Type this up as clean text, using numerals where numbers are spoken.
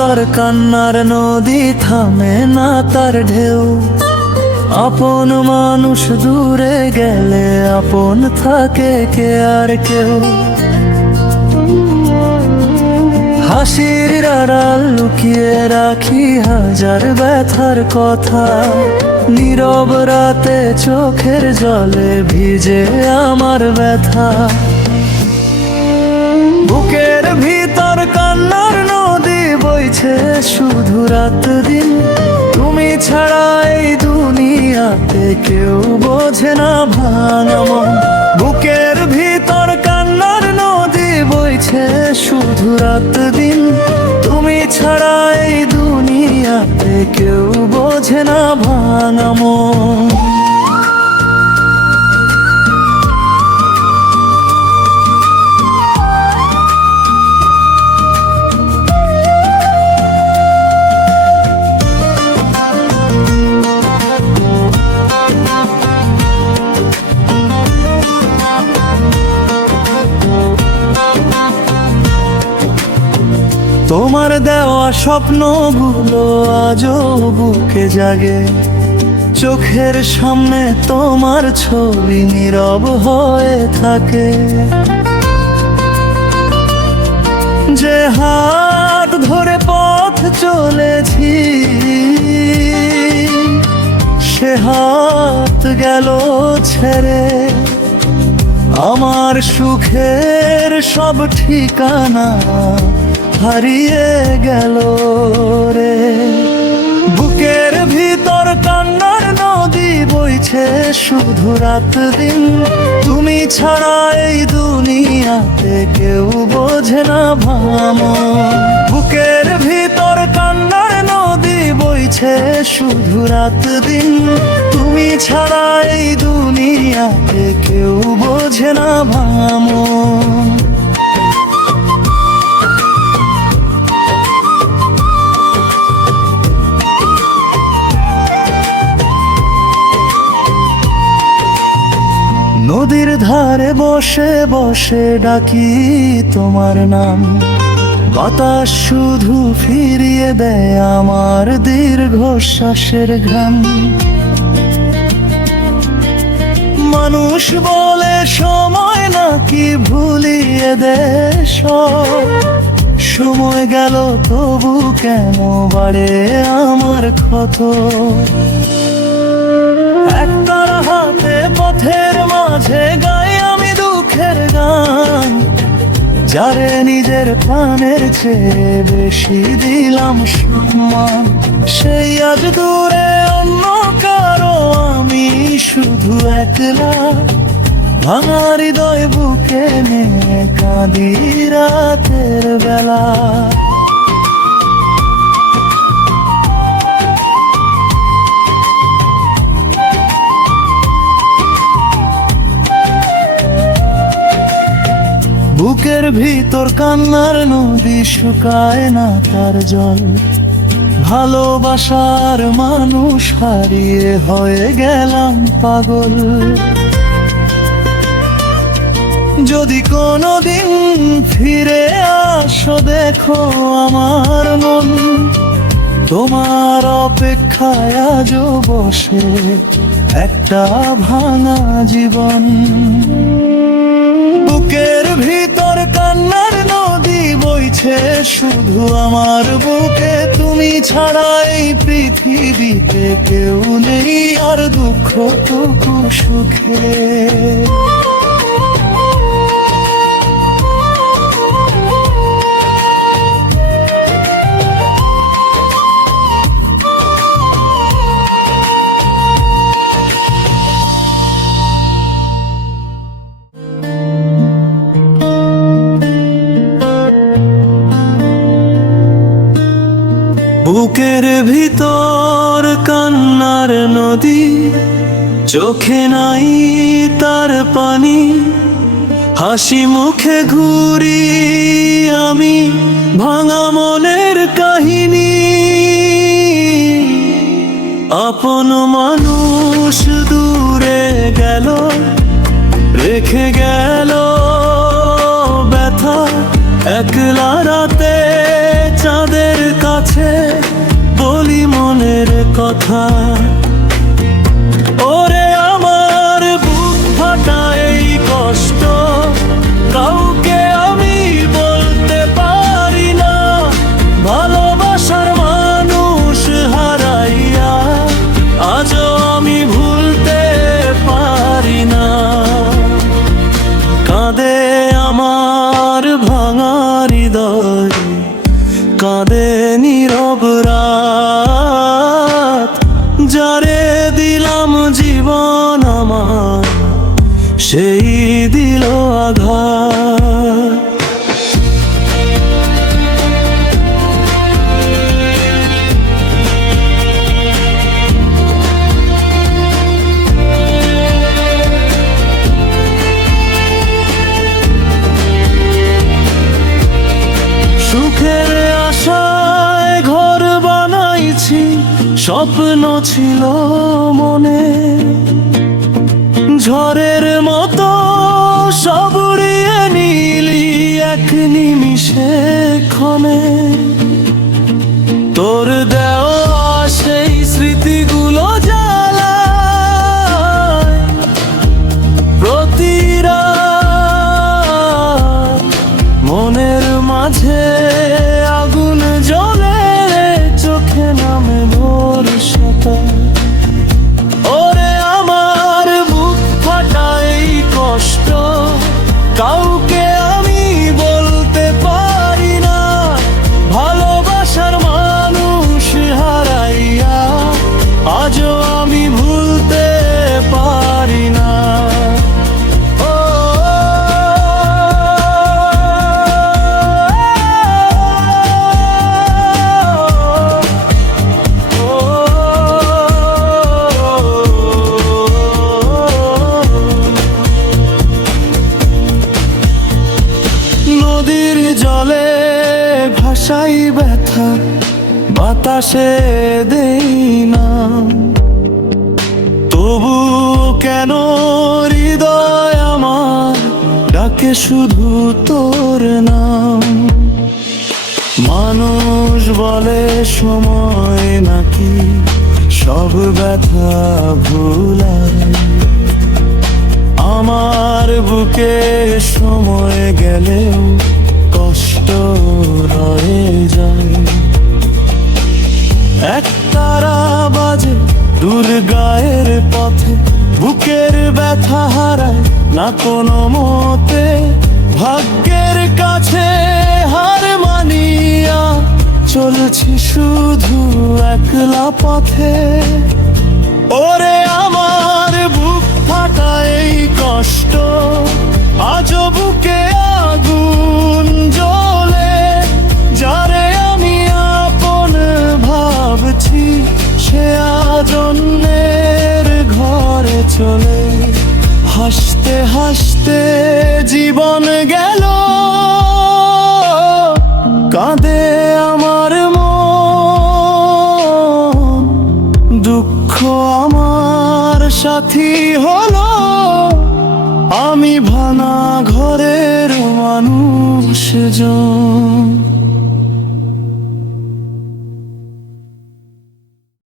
তার কান্নার নদী থামে না তার ঢেউ। আপন মানুষ দূরে গেলে আপন থাকে কে আর কেউ। হাসির আড়াল লুকিয়ে রাখি হাজার ব্যথার কথা, নীরব রাতে চোখের জলে ভিজে আমার ব্যথা। বুকের ভিতর কান্নার নদী বইছে শুধু রাত দিন, তুমি ছাড়া এই দুনিয়াতে কেউ বোঝে না ভাঙা মন। বুকের ভিতর কান্নার নদী বইছে শুধু রাত দিন, তুমি ছাড়া এই দুনিয়াতে কেউ বোঝে না ভাঙা মন। তোমার দেওয়া স্বপ্নগুলো আজও বুকে জাগে, চোখের সামনে তোমার ছবি নীরব হয়ে থাকে। যে হাত ধরে পথ চলেছি সে হাত গেল ছেড়ে, আমার সুখের সব ঠিকানা হারিয়ে গেল রে। বুকের ভিতর কান্নার নদী বইছে শুধু রাত দিন, তুমি ছাড়া এই দুনিয়াতে কেউ বোঝে না ভাঙা। বুকের ভিতর কান্নার নদী বইছে শুধু রাত দিন, তুমি ছাড়া এই দুনিয়াতে কেউ বোঝে না ভাঙা। নদীর ধারে বসে বসে ডাকি তোমার নাম, বাতাস শুধু ফিরিয়ে দেয় আমার দীর্ঘশ্বাসের ঘাম। মানুষ বলে সময় নাকি ভুলিয়ে দেয় সব, সময় গেল তবু কেন বাড়ে আমার ক্ষত। একতার হাতে পথের মাঝে গাই আমি দুঃখের গান, যারে নিজের প্রাণের চেয়ে বেশি দিলাম সম্মান। সেই আজ দূরে অন্য কারো, আমি শুধু একলা ভাঙা হৃদয় বুকে নিয়ে কাঁদি রাতের বেলা। বুকের ভিতর কান্নার নদী শুকায় না তার জল, ভালোবাসার মানুষ হারিয়ে হয়ে গেলাম পাগল। যদি কোনোদিন ফিরে আসো দেখো আমার মন, তোমার অপেক্ষায় আজও বসে একটা ভাঙা জীবন। বুকের ভিতর কান্নার নদী বইছে শুধু আমার বুকে, তুমি ছাড়া এই পৃথিবীতে কেউ নেই আর দুঃখটুকু সুখে। বুকের ভিতর কান্নার নদী, চোখে নাই তার পানি, হাসি মুখে ঘুরি আমি ভাঙা মনের কাহিনী। আপন মানুষ দূরে গেল, রেখে গেল ব্যথা একলা রাতে চাঁদের কাছে। কথা। ওরে আমার বুক ফাটা এই কষ্ট কাউকে আমি বলতে পারি না। ভালোবাসার মানুষ হারাইয়া আজও আমি ভুলতে পারি না। কাঁদে আমার ভাঙা হৃদয়, কাঁদে নীরব রাত, যারে দিলাম জীবন আমার সেই দিল আঘাত। সুখের আশায় ঘর বানাইছি, স্বপ্ন ছিল মনে, ঝড়ের মতো সব উড়িয়ে নিলি এক নিমিষে ক্ষণে। তোর দেওয়া সেই স্মৃতিগুলো জ্বালায় প্রতি রাত, মনের মাঝে আগুন জ্বলে, চোখে নামে ভরসাটা। ওরে আমার বুক ফাটা এই কষ্ট কাউকে আমি বলতে পারি না। ভালোবাসার মানুষ হারাইয়া আজও আমি ভুলতে পারি না। নদীর জলে ভাসাই ব্যথা, বাতাসে দেই না, তবু কেন হৃদয় আমার ডাকে শুধু তোর নাম। মানুষ বলে সময় নাকি সব ব্যথা ভুলায়, আমার বুকে সময় গেলেও কষ্ট রয়ে যায়। এক তারা বাজে দূর গায়ের পথে, বুকের ব্যথা হারায় না কোনো মতে। ভাগ্যের কাছে হার মানিয়া চলছি শুধু একলা পথে। ওরে আমার বুক ফাটা এই কষ্ট আজও বুকে আগুন জ্বলে, যারে আমি আপন ভাবছি সে আজ অন্যের ঘরে চলে। হাসতে হাসতে জীবন গেল, কাঁদে আমার মন, দুঃখ আমার সাথী হলো। আমি ভাঙা ঘরের মানুষজন।